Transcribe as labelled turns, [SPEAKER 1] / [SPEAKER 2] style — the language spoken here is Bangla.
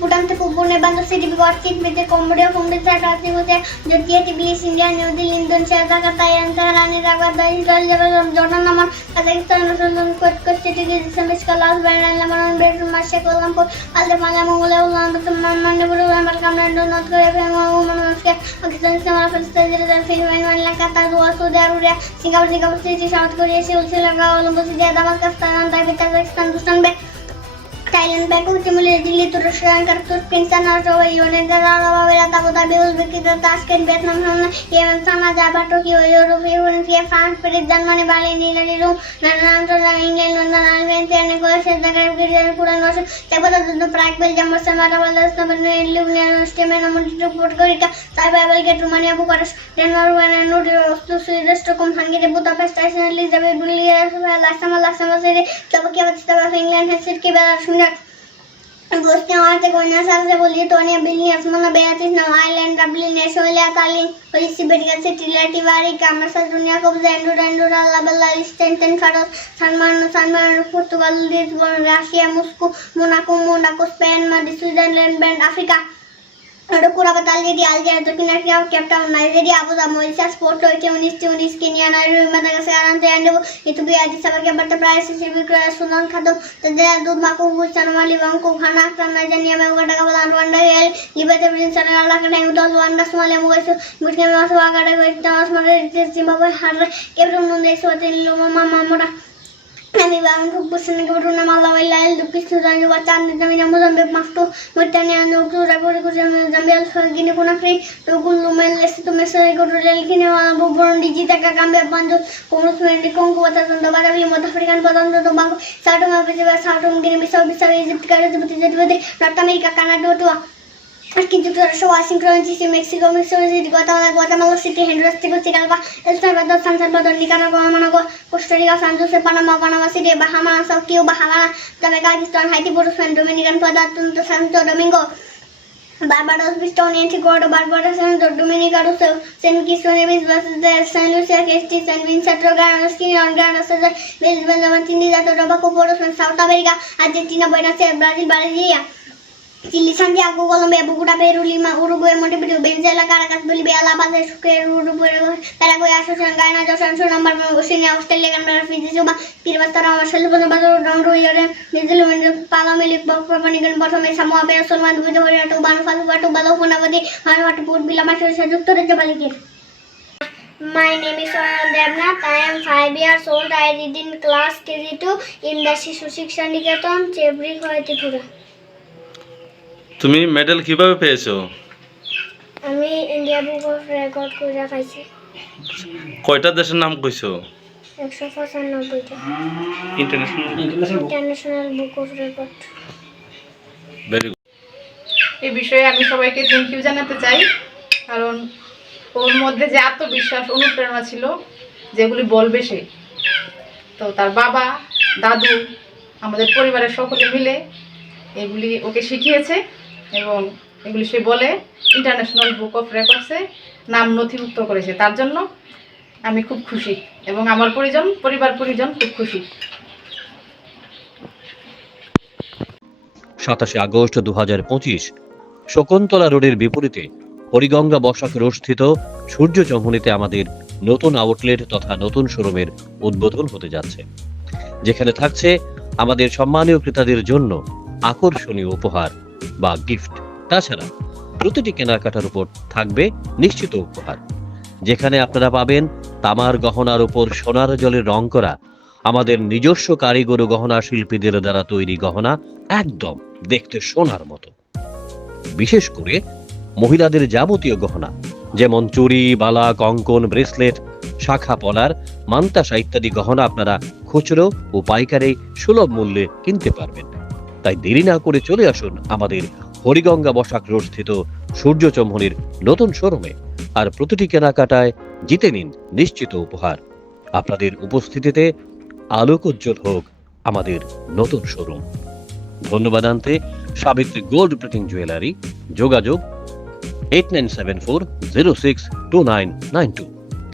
[SPEAKER 1] बुटामते पुपुणे बांधा सिरी वार्षिक विद्या कोंबड्या कोंबडीचा रात्री होत्या जगतीची बीस इंडिया न्यू दिल्ली इंडोनेशियाचा करता यांचा राणी रागवार दाई जोडणार नमन कझाकिस्तान रसूल कोटकोटचे दिसमेश कलास बँडाला म्हणून बेडरूम माशे कोलंपूर आले माल्या मुंगल्या उलान मंडपूर उलान बलकाम रेंडो नॉर्थ कोरिया फेमा वुमन नमस्कार पाकिस्तान समारा फलस्तान जिल्ह्यात फिनमॅन मानला कातार दुआ Saudi Arabia Singapore Singapore city South Korea Seoul Sri Lanka Colombo city Damascus Taiwan Taipei Kazakhstan दुस्तान बे टायलनबॅक उच्चमुले दिल्ली तुर्कस्तान कर्तुर किंगस्तान Australia union Arab Abu Dhabi Uzbekistan Tashkent Vietnam Yemen Sanaa Tokyo Europe USA France Britain Germany Bali नीलडी रूम नरनाम इंग्लैंड लंदन आल्वेन सेने कोशिश नगर गिरजन कुलन वर्ष तबत दुद्ध प्राग बेल्जियम वर्ष मारा वाला नंबर ने लुनियन स्टेमेन मुल्टी पोर्ट कोरिका साइबेबल गेट रोमानिया बुखारेस्ट डेनमार्क वेनेनू वस्तु Swedish Stockholm Hungary Budapest Elizabeth बिलियर लास्टमा लास्टमा से तबकिया इंग्लैंड हेसिट के Belarus Bucharest Denmark Vanuatu Oslo Sweden Stockholm Hungary Budapest Iceland Elizabeth Bulgaria Luxembourg Luxembourg City Slovakia Bratislava England Helsinki Belarus Minsk Bosnia Herzegovina, Sarajevo, Lithuania, Vilnius, Mona, Beatrice, Now Ireland, Dublin, Estonia, Tallinn, Policy, Vatican City, Lativari, Macedonia, Kobza, Andorra, Andorra, Labella, Switzerland, Bend, Africa. Kurawat, Algeria, Algeria, Turkey, Nigeria, Abu Mauritius, Porto, Tunis, Tunis, Kenya, Nairobi, Madagascar, Antigua, Ethiopia, Addis Ababa, Butterfly, Sicily, Victoria, Sudan, Khartoum, Tanzania, Dud, Bhutan, Mali, Bangkok, Ghana, Tanzania, Uganda, Kampala, Rwanda, Yale, Liberty, Prince, Senegal, Kenya, Udall, Rwanda, Somalia, Mogadishu, Burkina Faso, Uganda, Thomas, Madagascar, Zimbabwe, Harare, Cape Town, Nunde, Eswatini, Loma, Mamora, Namibia, Antuk, Senegal, Brunei, Malawi, Laos, Dubai, Sudan, Juba, Chad, Namibia, Mozambique, Moscow, Mauritania, Nuku, Republic of Zambia, Guinea, Conakry, Togo, Lumen, Lesotho, Mexico, Equatorial Guinea, Burundi, Zambia, Gambia, Banjul, Congo, Sudan, Congo, Tanzania, Malawi, South African, Botswana, Tobago, South Africa, South Africa, Guinea, Bissau, Bissau, Egypt, Cairo, Djibouti, Djibouti, North America, Aquí যুক্তরাষ্ট্র Washington DC Mexico Mexico City Guatemala Guatemala City Honduras Tegucigalpa El Salvador San Salvador Nicaragua Managua Costa Rica San Jose Panama Panama City বাহামানা সাউকিও বাহামানা জামাইকা পাকিস্তান হাইতি বুরুসমেন ডোমিনিকান প্রজাতন্ত্র Santo Domingo Barbados, Bristol, Antigua, Barbados, and Dominica, Rousseau, Saint Kitts, Nevis, Saint Lucia, Haiti, Saint Vincent, Granada, Skinner, Granada, Lisbon, Martiniz, Tobago, Porosman, South America, Argentina, Buenos Aires, Brazil, Brasilia. Chile, Santiago, Colombia, Bogotá, Perú, Lima, Uruguay, Montevideo, Venezuela, Caracas, Bolivia, La Paz, Sucre, Uruguay, Paraguay, Asunción, Guyana, Johnson, Surinam, Oceania, Australia, Canberra, Fiji, Cuba, Kiribati, Marshall, Vanuatu, Nauru, Jordan, Zealand, Panama, Papua New Guinea, Bottom, Samoa, Palau, Solomon, Victoria, Tuvalu, Vanuatu, Palau, Punawati, Vanuatu, Port Vila, Malaysia, যুক্তরাজ্য বালিকের My name is Soyan Devnath. I am 5 years old. I read in class KG2 in the Shishu Shiksha Niketan, Chebri, Khwaitipura.
[SPEAKER 2] তুমি মেডেল কীভাবে পেয়েছ?
[SPEAKER 1] আমি ইন্ডিয়া বুক অফ রেকর্ড করে পাইছি।
[SPEAKER 2] কয়টা দেশের নাম কইছো?
[SPEAKER 1] একশো পঁচানব্বইটা।
[SPEAKER 2] International
[SPEAKER 1] international book of record
[SPEAKER 2] very good
[SPEAKER 3] এই বিষয়ে আমি সবাইকে থ্যাংক ইউ জানাতে চাই। কারণ ওর মধ্যে যে আত্মবিশ্বাস অনুপ্রেরণা ছিল যেগুলি বলবে সে তো তার বাবা দাদু আমাদের পরিবারের সকলে মিলে এগুলি ওকে শিখিয়েছে। এবং এগুলি সে বলে ইন্টারন্যাশনাল বুক অফ রেকর্ডসে নাম নথিভুক্ত করেছে। তার জন্য আমি খুব খুশি এবং আমার পরিজন, পরিবার পরিজন খুব খুশি।
[SPEAKER 4] সাতাশে আগস্ট দু হাজার পঁচিশ, শকুন্তলা রোডের বিপরীতে হরিগঙ্গা বসাক রোডস্থিত সূর্য চৌমুনিতে আমাদের নতুন আউটলেট তথা নতুন শোরুমের উদ্বোধন হতে যাচ্ছে, যেখানে থাকছে আমাদের সম্মানীয় ক্রেতাদের জন্য আকর্ষণীয় উপহার। বা গিফট তাছাড়া প্রতিটি কেনাকাটার উপর থাকবে নিশ্চিত উপহার। যেখানে আপনারা পাবেন তামার গহনার উপর সোনার জলে রং করা, আমাদের নিজস্ব কারিগর গহনা শিল্পীদের দ্বারা তৈরি গহনা একদম দেখতে সোনার মতো। বিশেষ করে মহিলাদের যাবতীয় গহনা, যেমন চুড়ি, বালা, কঙ্কন, ব্রেসলেট, শাখা পলার, মান্তাসা ইত্যাদি গহনা আপনারা খুচরো ও পাইকারে সুলভ মূল্যে কিনতে পারবেন। তাই দেরি না করে চলে আসুন আমাদের হরিগঙ্গা বসাক রোড স্থিত সূর্য চৌমুহনীর নতুন শোরুমে আর প্রতিটি কেনাকাটায় জিতে নিন নিশ্চিত উপহার। আপনাদের উপস্থিতিতে আলোকোজ্জ্বল হোক আমাদের নতুন শোরুম। ধন্যবাদ আনতে সাবিত্রী গোল্ড প্লেটিং জুয়েলারি, যোগাযোগ eight nine seven four zero six two nine nine two